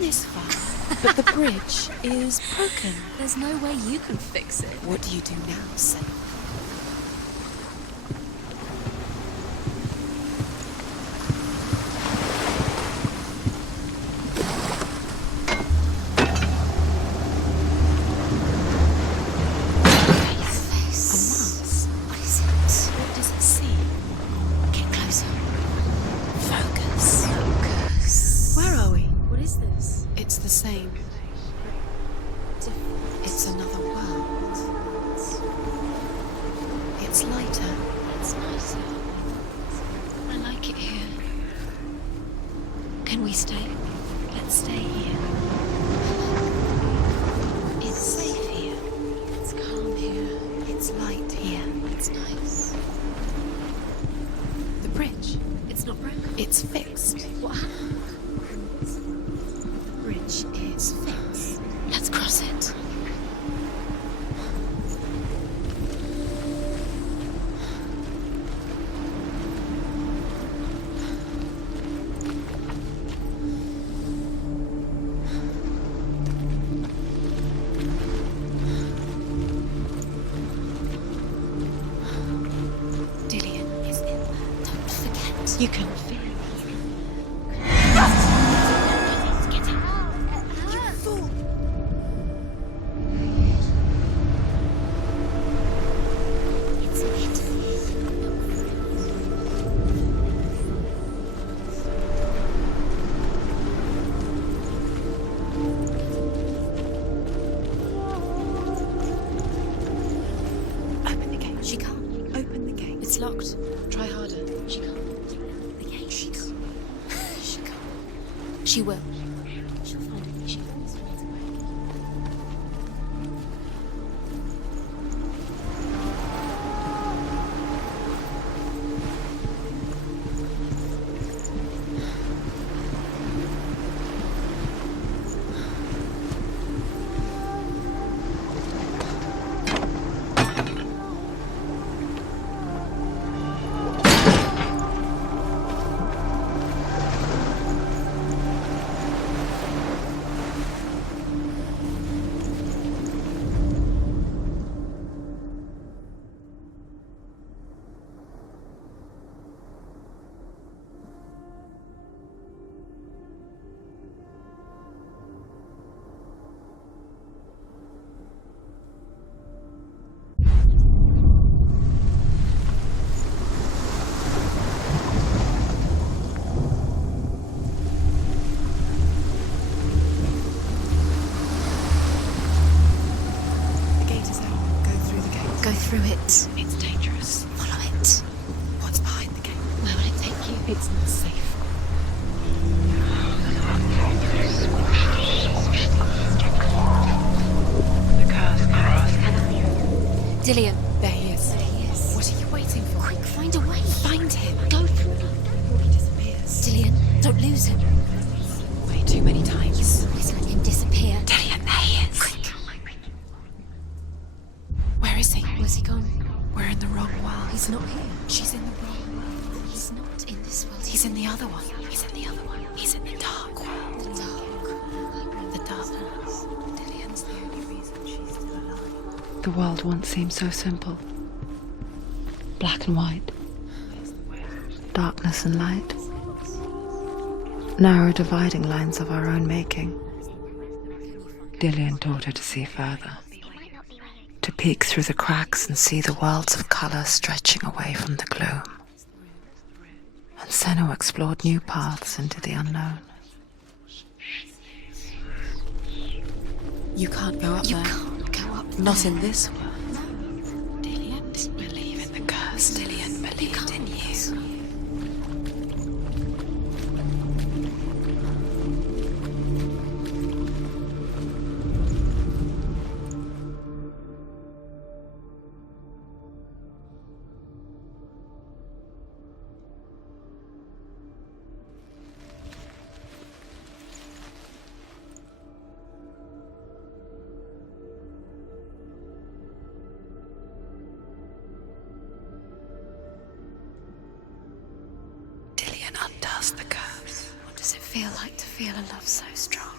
this far, but the bridge is broken. There's no way you can fix it. What do you do now, Senna? It's another world. It's lighter. It's nicer. I like it here. Can we stay? Let's stay here. It's safe here. It's calm here. It's light here. It's nice. The bridge. It's not broken. It's fixed. What happened? The bridge is fixed. Let's cross it. You can feel it. Get out! You fool! It's it. Open the gate. She can't. Open the gate. It's locked. Try harder. She can't. She will. She'll find it. She always finds a way. Go through it. It's dangerous. Follow it. What's behind the gate? Where will it take you? It's not safe. The curse cross. Dillian. There he is. There he is. What are you waiting for? Quick, find a way. Find him. Go through it. Before he disappears. Dillian, don't lose him. Way too many times. Please let him disappear. Dillian, there he is. Quick. Where is he? Where's he gone? We're in the wrong world. He's not here. She's in the wrong world. He's not in this world. He's in the other one. He's in the other one. He's in the dark world. the dark. The dark world. Dillian's the only reason she's still alive. The world once seemed so simple. Black and white. Darkness and light. Narrow dividing lines of our own making. Dillian taught her to see further. To peek through the cracks and see the worlds of colour stretching away from the gloom. And Senna explored new paths into the unknown. You can't go up there. You can't go up Not there. in this world. Dillian didn't believe in the curse. Dillian believed in you. Undoes the curse. What does it feel like to feel a love so strong?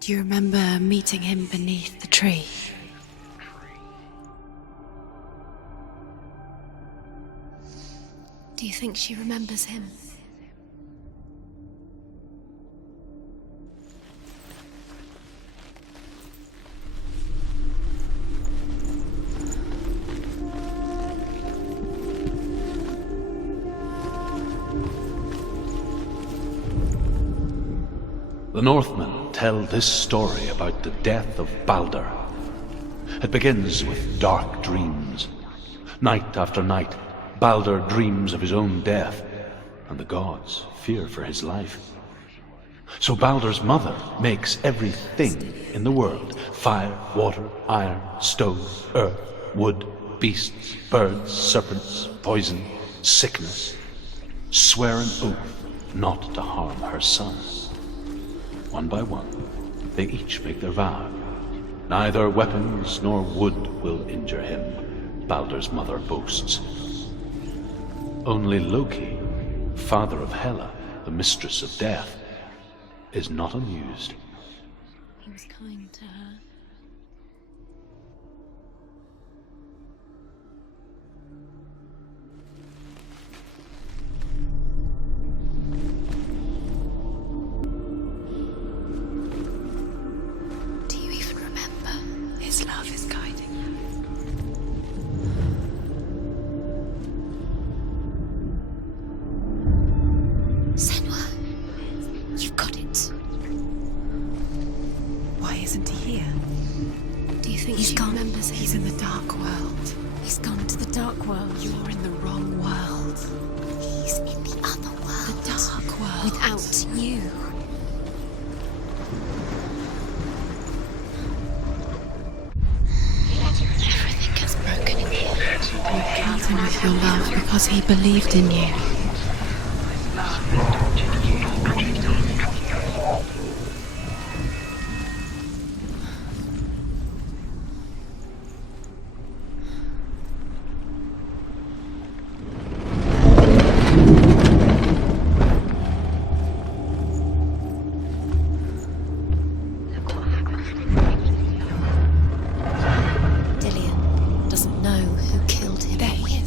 Do you remember meeting him beneath the tree? Do you think she remembers him? The Northmen tell this story about the death of Baldur. It begins with dark dreams. Night after night, Baldur dreams of his own death, and the gods fear for his life. So Baldur's mother makes everything in the world: fire, water, iron, stone, earth, wood, beasts, birds, serpents, poison, sickness, swear an oath not to harm her son. One by one, they each make their vow. Neither weapons nor wood will injure him, Baldur's mother boasts. Only Loki, father of Hela, the mistress of death, is not amused. He was kind to her. Do you even remember? His love is guiding you. Senua, you've got it. Why isn't he here? Do you think she remembers him? He's in the dark world. He's gone to the dark world. You're in the wrong world. He's in the other world. The dark world. Without you. Everything gets broken in here. You killed him with your love because he believed in you.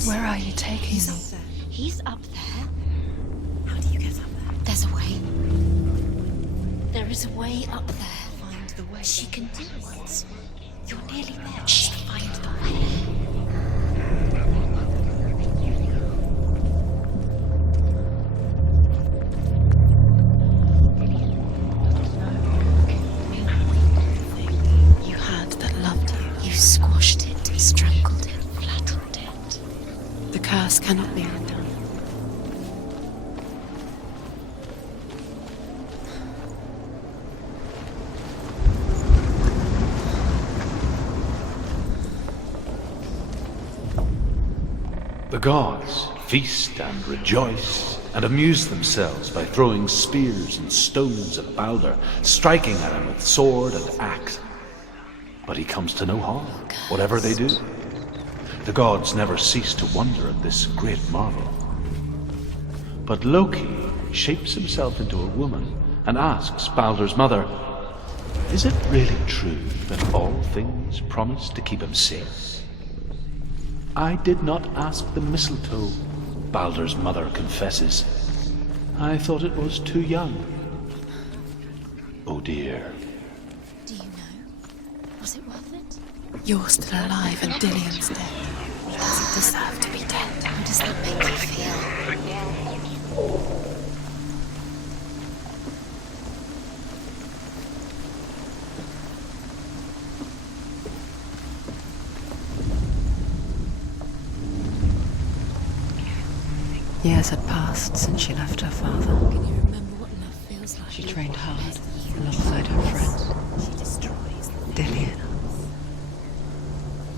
Where are you taking me? He's up there. How do you get up there? There's a way. There is a way up there. Find the way. She can do it. You're nearly there. Shh, find the way. You had that loved you. You squashed it, strangled it, flattened it. The curse cannot be undone. The gods feast and rejoice and amuse themselves by throwing spears and stones at Baldur, striking at him with sword and axe. But he comes to no harm, whatever they do. The gods never cease to wonder at this great marvel. But Loki shapes himself into a woman and asks Baldur's mother, "Is it really true that all things promise to keep him safe?" "I did not ask the mistletoe," Baldur's mother confesses. "I thought it was too young." Oh dear. Do you know? Was it worth it? You're still alive and Dillian's dead. He doesn't deserve to be dead. How does that make you feel? Years had passed since she left her father. Can you remember what love feels like? She trained hard alongside her friend, She destroys the Dillian.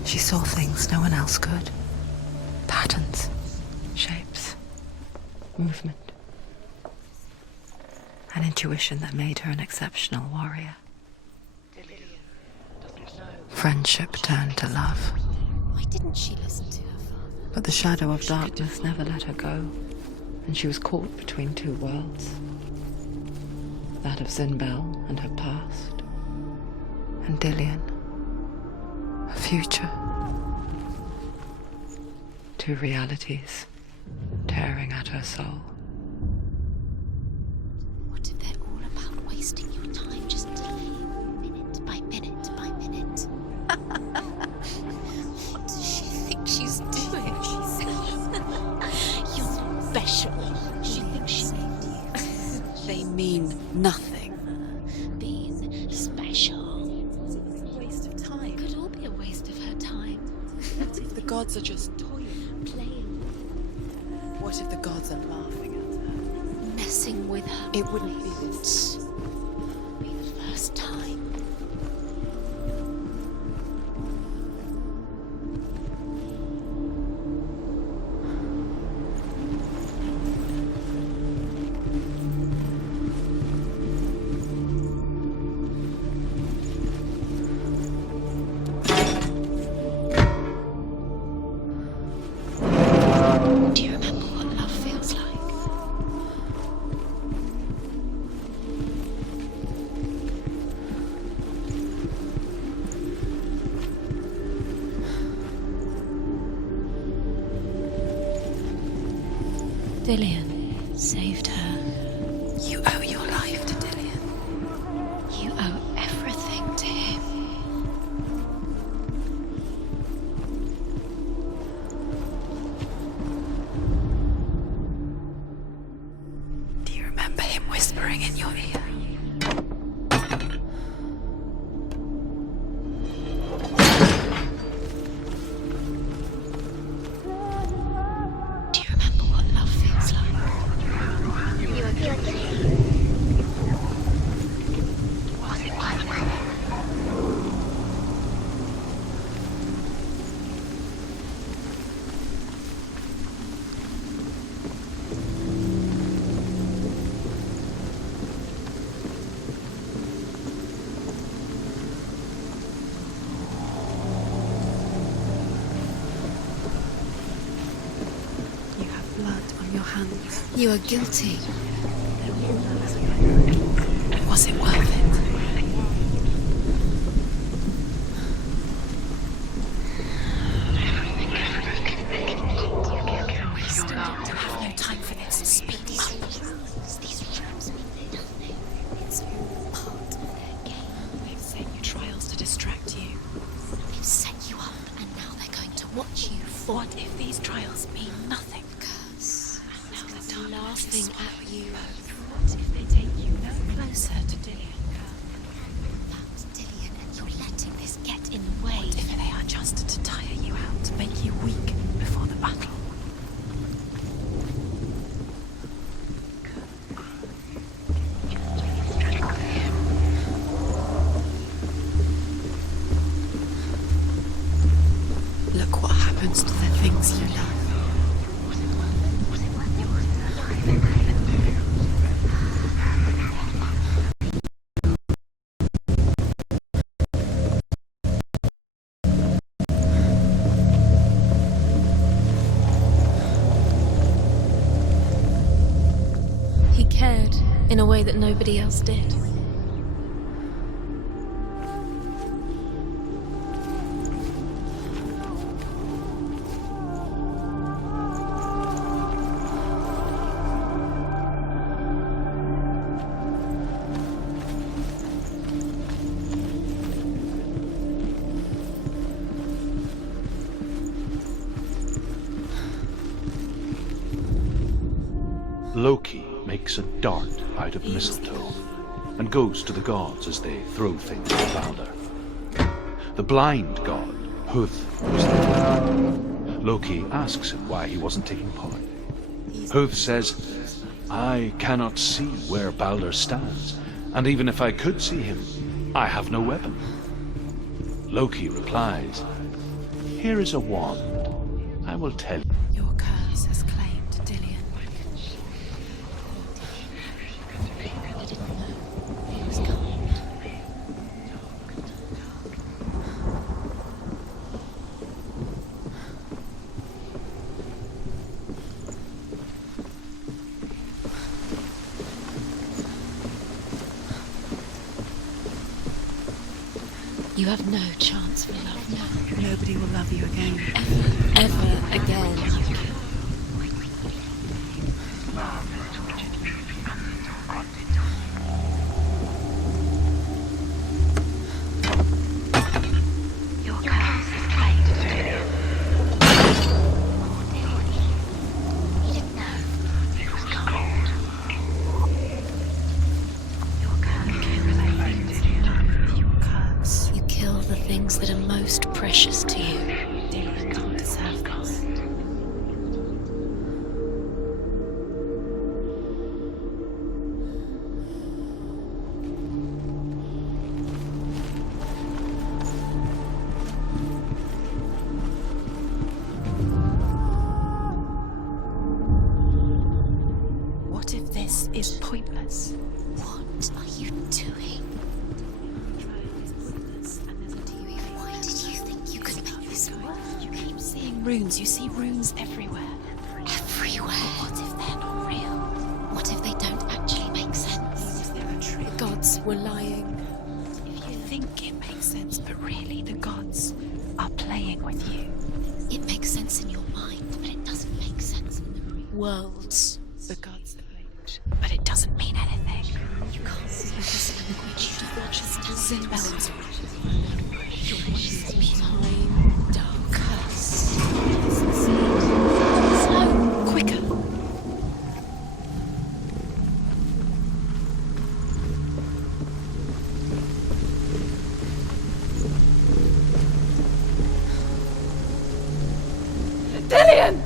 She saw things no one else could. Patterns, shapes, movement. An intuition that made her an exceptional warrior. Friendship turned to love. Why didn't she listen to her father? But the shadow of darkness never let her go, and she was caught between two worlds. That of Zinbel and her past, and Dillian. A future. Two realities tearing at her soul. What if they're all about wasting your time, just delaying minute by minute by minute? What does she think she's doing? You're special. She thinks she saved you. They mean nothing. Being special. It's a waste of time. Could all be a waste of her time. What if the gods are just toying? Playing, What if the gods are laughing at her? messing with her. It wouldn't be this. Be the first time. Do you remember what love feels like? Dillian saved her. You owe your life to Dillian. You owe everything to him. Do you remember him whispering in your ear? Do you remember what love feels like? You have blood on your hands. You are guilty. Was it worth it? I have no time for this. Speak up. These rooms mean nothing. It's all part of their game. They've set you trials to distract you. They've set you up, and now they're going to watch you fall. What if these trials mean nothing? Because Now the they're dark laughing is at you. What if they take you no closer to Dillian? That's Dillian, and you're letting this get in the way. What if they are just to tire you out, to make you weak before the battle? Look what happens to the things you love. He cared in a way that nobody else did. Loki makes a dart out of mistletoe and goes to the gods as they throw things at Balder. The blind god, Huth, was there. Loki asks him why he wasn't taking part. Huth says, I cannot see where Balder stands, and even if I could see him, I have no weapon. Loki replies, here is a wand. I will tell you. Your curse has claimed Dillian. He didn't know he was coming. You have no chance for love now. Nobody will love you again. Ever again. Your curse is played through. He didn't know. He was cold. Your curse. You kill the things that are most precious to you. Dylan can't deserve this. What if this is pointless? What are you doing? Why did you think you could make this work? You keep seeing runes. You see runes everywhere. Everywhere. What if they're not real? What if they don't actually make sense? The gods were lying. If you think it makes sense, but really the gods are playing with you. It makes sense in your mind, but it doesn't make sense in the real Worlds. The gods have linked, but it doesn't mean anything. You can't see this language. You don't understand. Sinbel's Your wishes being time, dark curse. Slow, quicker. Dillian!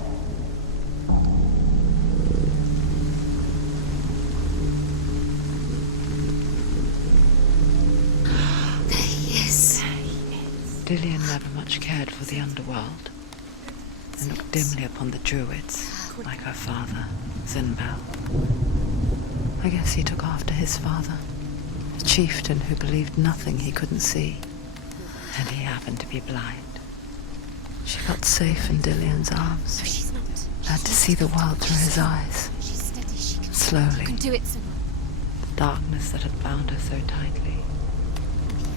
There he is. Dillian never much cared for the underworld and looked dimly upon the druids, like her father, Sinbel. I guess he took after his father, a chieftain who believed nothing he couldn't see, and he happened to be blind. She felt safe in Dillian's arms, No, she's not. learned to see the world through his eyes. She's steady. She can Slowly, do it, Simon. the darkness that had bound her so tightly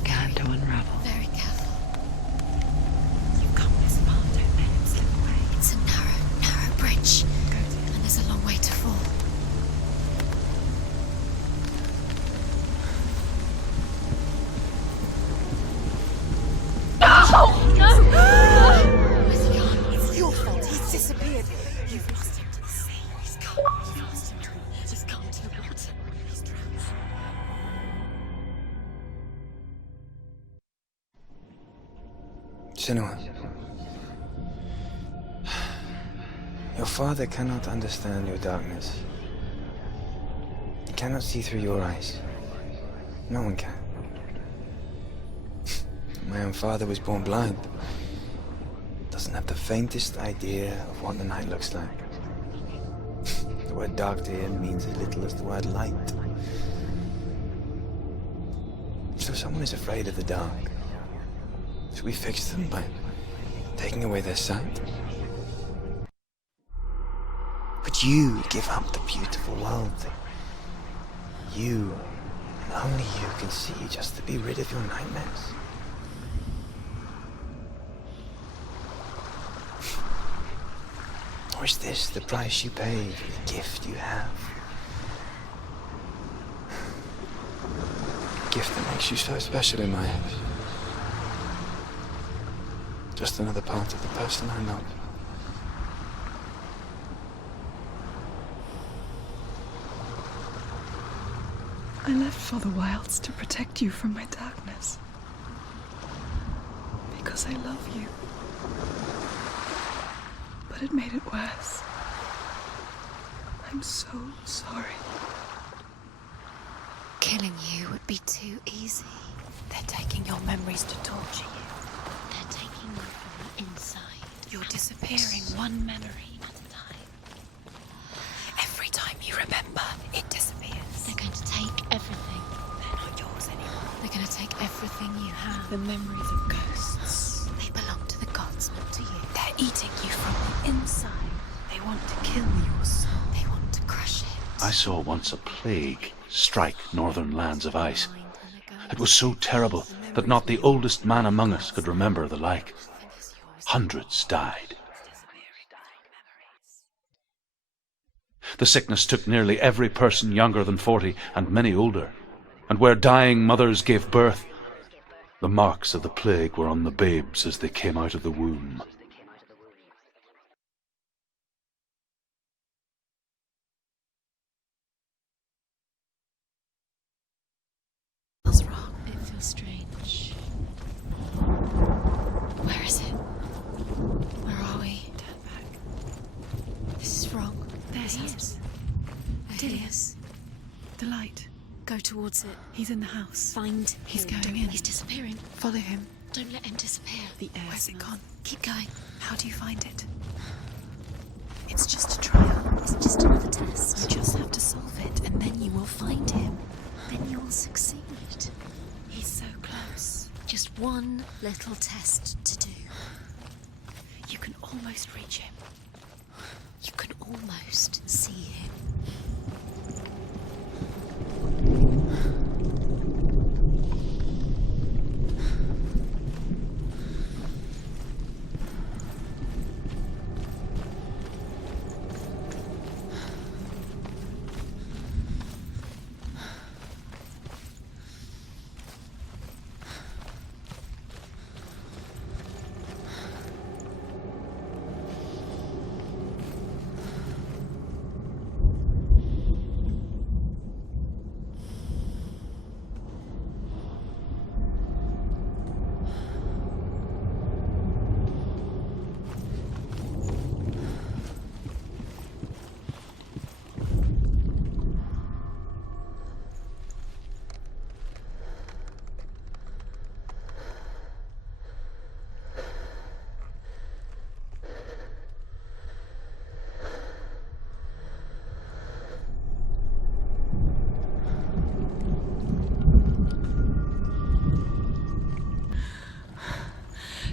began to unravel. Very careful. You've come this far, don't let it slip away. It's a narrow bridge. And there's a long way to fall. Where's he gone? It's your fault. He's disappeared. You've lost him to the sea. He's gone. You've lost him to He's gone to the water. He's drowned. Senua, your father cannot understand your darkness. He cannot see through your eyes. No one can. My own father was born blind. Doesn't have the faintest idea of what the night looks like. The word dark to him means as little as the word light. So someone is afraid of the dark. Should we fix them by taking away their sight? Would you give up the beautiful world that you, and only you, can see just to be rid of your nightmares? Or is this the price you pay for the gift you have? A gift that makes you so special in my eyes. Just another part of the person I love. I left for the wilds to protect you from my darkness. Because I love you. But it made it worse. I'm so sorry. Killing you would be too easy. They're taking your memories to torture you. They're taking you from the inside. You're disappearing one memory at a time. Every time you remember, it disappears. They're going to take everything. They're not yours anymore. They're going to take everything you have. The memories of ghosts. They belong to the gods, not to you. They're eating you from the inside. They want to kill your soul. They want to crush it. I saw once a plague strike northern lands of ice. It was so terrible that not the oldest man among us could remember the like. Hundreds died. The sickness took nearly every person younger than 40 and many older, and where dying mothers gave birth, the marks of the plague were on the babes as they came out of the womb. Feels wrong. It feels strange. Where is it? Where are we? Turn back. This is wrong. There he is. Dilius. The light. Go towards it. He's in the house. Find He's him. going in. He's disappearing. Follow him. Don't let him disappear. The air. Where's it gone? Keep going. How do you find it? It's just a trial. It's just another test. You just have to solve it, and then you will find him. Then you'll succeed. He's so close. Just one little test to do. You can almost reach him. You can almost see him.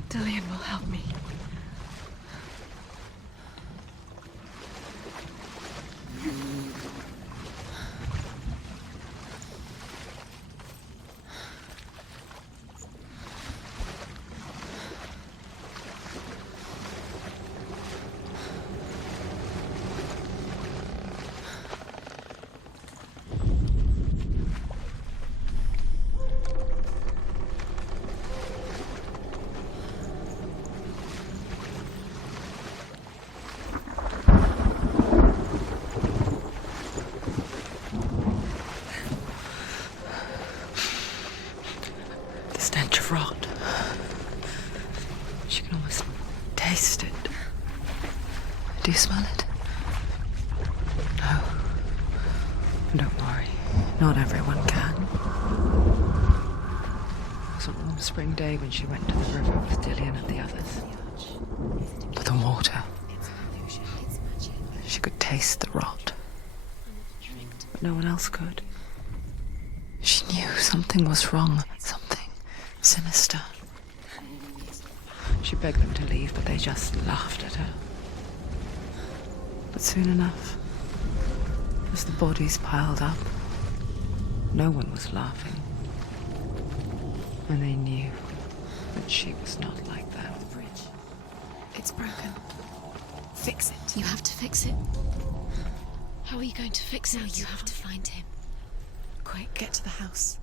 Dillian will help me. The stench of rot. She can almost taste it. Do you smell it? No. Don't worry. Not everyone can. It was a warm spring day when she went to the river with Dillian and the others. But the water. She could taste the rot. But no one else could. She knew something was wrong. Something sinister. She begged them to leave, but they just laughed at her. But soon enough, as the bodies piled up, no one was laughing. And they knew that she was not like them. It's broken. Fix it. You have to fix it. How are you going to fix it? Now you have to find him. Quick, get to the house.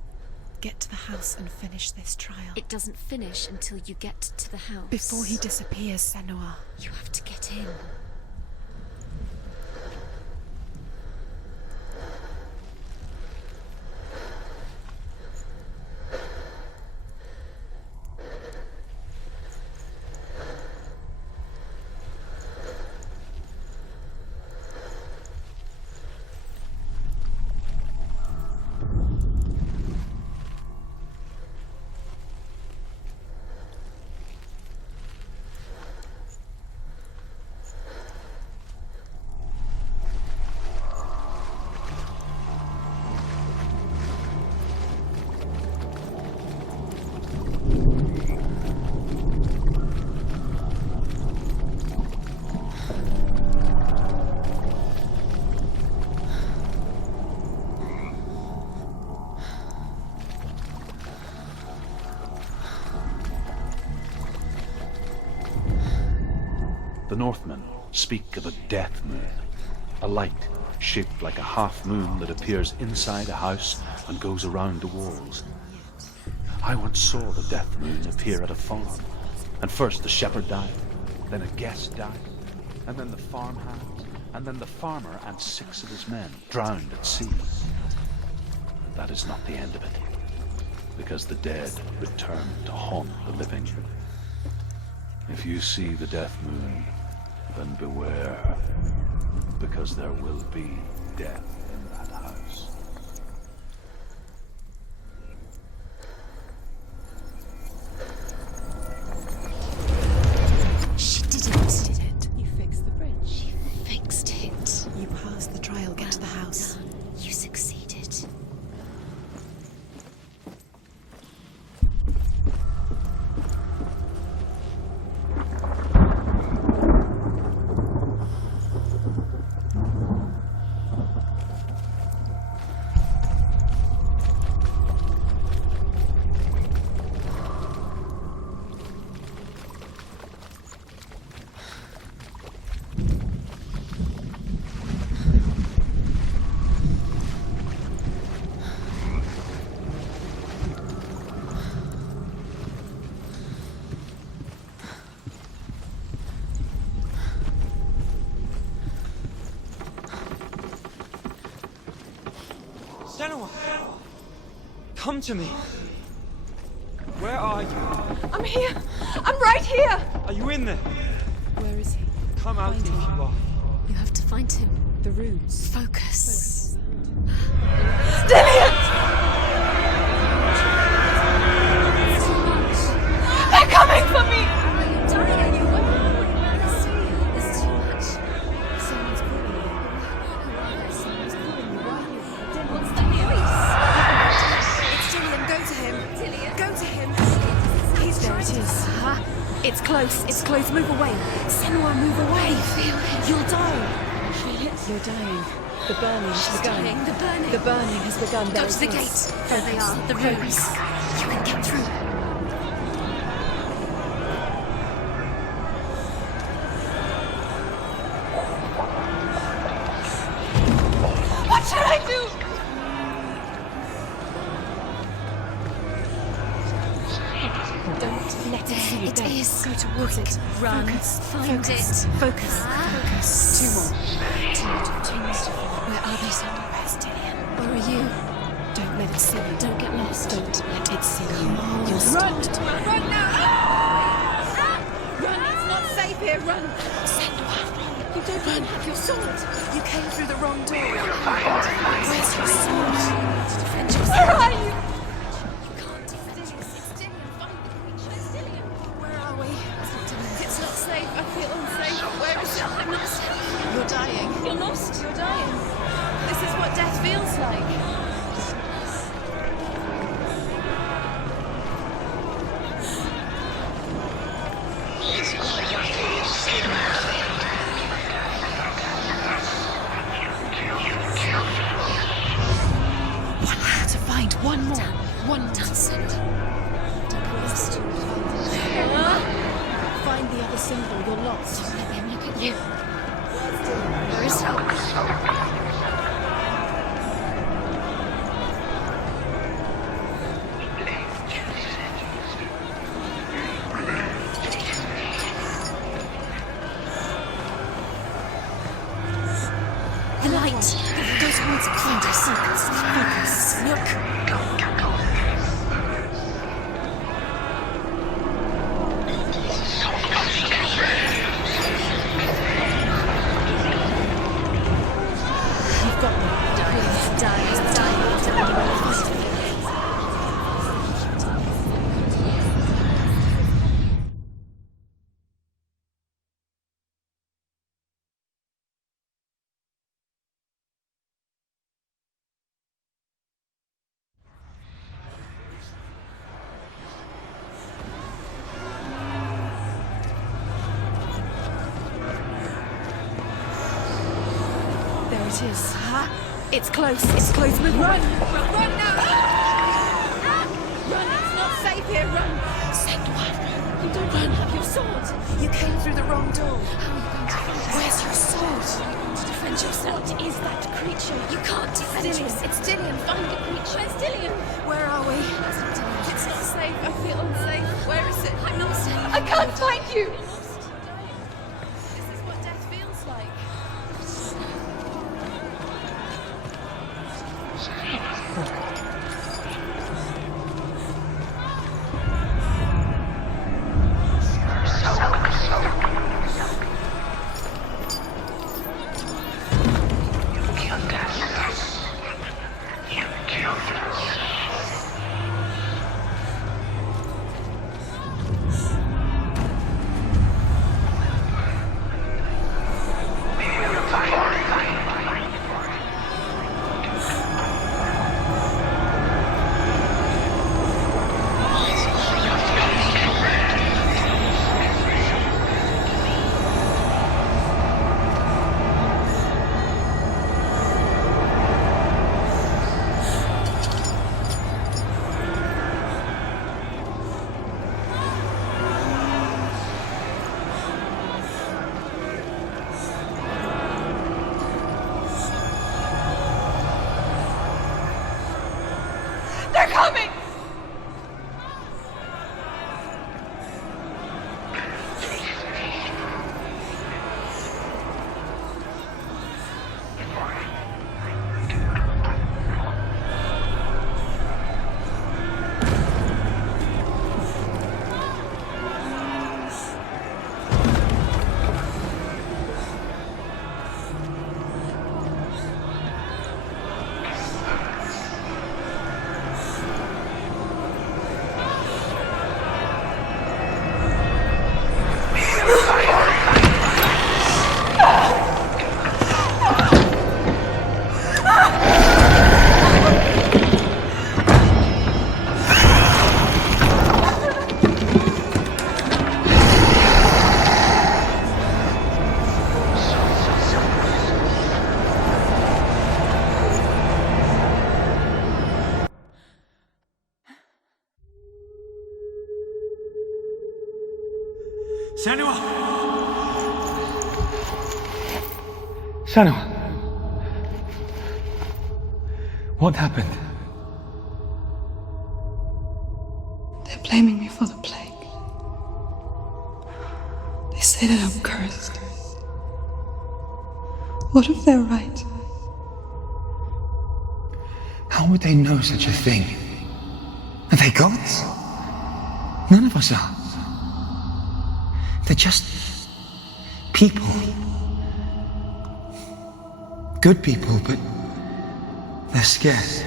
Get to the house and finish this trial. It doesn't finish until you get to the house. Before he disappears, Senua. You have to get in. The Northmen speak of a death moon, a light shaped like a half moon that appears inside a house and goes around the walls. I once saw the death moon appear at a farm, and first the shepherd died, then a guest died, and then the farmhand, and then the farmer and 6 of his men drowned at sea. But that is not the end of it, because the dead return to haunt the living. If you see the death moon, then beware, because there will be death in that house. She did it. You fixed the bridge. She fixed it. You passed the trial, get to the house. Done. You succeeded. Senua! Come to me! Where are you? I'm here! I'm right here! Are you in there? Where is he? Come out if you are. You have to find him. The runes. Focus. They're coming for me! There's too much. Someone's calling you. Someone's calling you. Why? What's the noise? It's Julian, go to him. Go to him. He's There it is. It's close. It's close. Move away. Senua, move away. Feel it. You'll die. Feel it. You're dying. The burning has begun. Dying. The burning. The burning has begun. There Go to the it gate. is. There they are. The runes. You can get through. What should I do? Don't let it see you. It Don't. is. Go towards it. Run. Focus. Find Focus. it. Focus. Focus. 2 more. Two more. Where are they, Sandra? Where are you? Don't let it see you. Don't get lost. Don't let it see you. on. You're Run! stopped. Run now! Run! It's not safe here. Run! You don't run. Your sword. You came through the wrong door. Where's your sword? Defend yourself. Where are you? Where are we? It's not safe. I feel unsafe. Where is it? I'm not safe. You're dying. You're lost. You're dying. This is what death feels like. To find one more. One more. Don't waste. Find the other symbol. You're lost. Don't let them look at you. Where is he? The light. Go towards it. Find us. Focus. Look. You've got them. There it is. It's close. It's close. Move. Run. Run now! Run! It's not safe here. Run! Send one. You don't even have your sword. You came through the wrong door. How are you going to find us? Where's your sword? To defend yourself. What is that creature? You can't defend yourself. It's Dillian. Find the creature. Where's Dillian? Where are we? It's not Dillian. It's not safe. I feel unsafe. Where is it? I'm not safe. I can't find you. This is what death feels like. They're coming! Senua! Senua! What happened? They're blaming me for the plague. They say that I'm cursed. What if they're right? How would they know such a thing? Are they gods? None of us are. They're just people. Good people, but they're scared.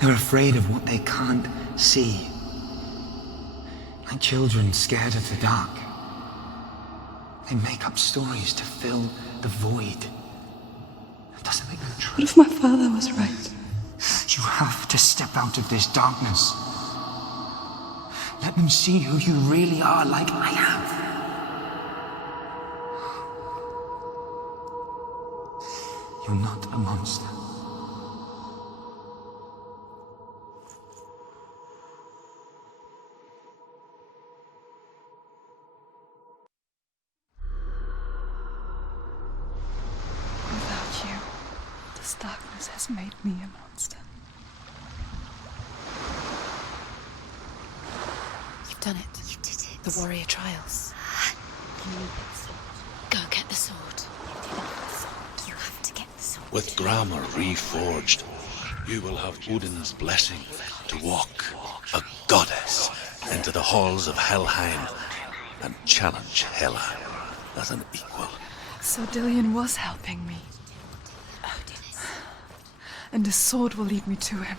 They're afraid of what they can't see. Like children scared of the dark. They make up stories to fill the void. That doesn't make them true. What if my father was right? You have to step out of this darkness. Let them see who you really are, like I have. You're not a monster. Without you, this darkness has made me a monster. You've done it. You did it. The warrior trials. You need the sword. Go get the sword. You have to get the sword. With grammar reforged, you will have Odin's blessing to walk, a goddess, into the halls of Helheim and challenge Hela as an equal. So Dillian was helping me. And the sword will lead me to him.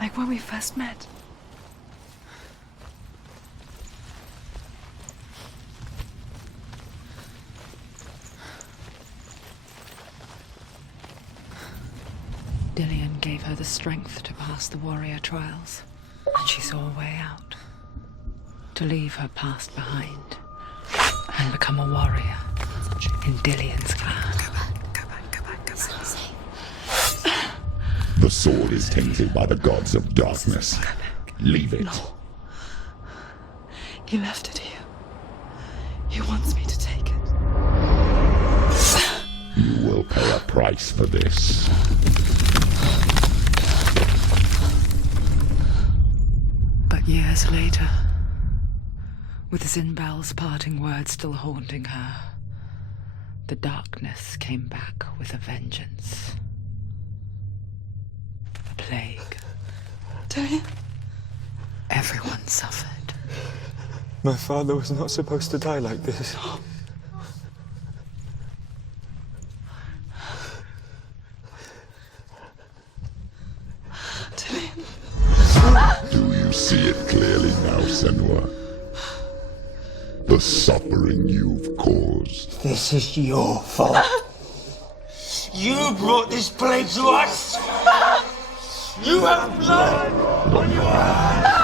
Like when we first met. Dillian gave her the strength to pass the warrior trials, and she saw a way out. To leave her past behind and become a warrior in Dillian's clan. Go back. Safe. The sword is tainted by the gods of darkness. Leave it. No. He left it here. He wants me to take it. You will pay a price for this. But years later, with Zinbel's parting words still haunting her, the darkness came back with a vengeance. The plague. Dillion? Everyone suffered. My father was not supposed to die like this. Dillion. Do you see it clearly now, Senua? The suffering you've caused. This is your fault. You brought this plague to us. You have blood on your hands.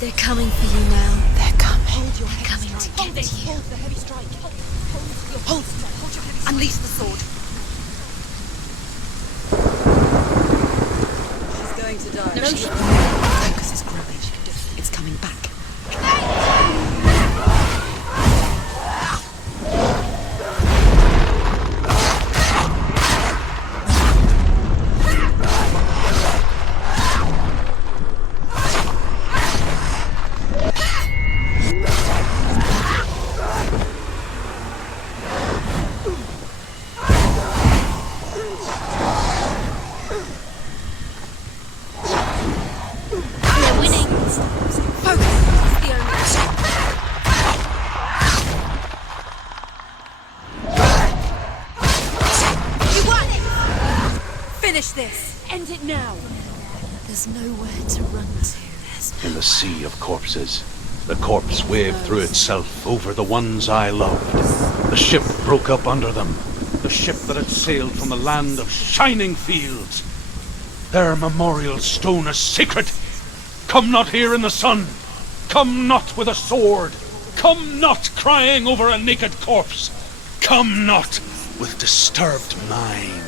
They're coming for you now. They're coming. Hold your They're coming to Hold get this. you. Hold the heavy strike. Hold your heavy strike. Unleash the sword. She's going to die. No, she focus is growing. It's coming back. Finish this! End it now! There's nowhere to run to. In the sea of corpses, the corpse waved through itself over the ones I loved. The ship broke up under them. The ship that had sailed from the land of shining fields. Their memorial stone is sacred. Come not here in the sun. Come not with a sword. Come not crying over a naked corpse. Come not with disturbed mind.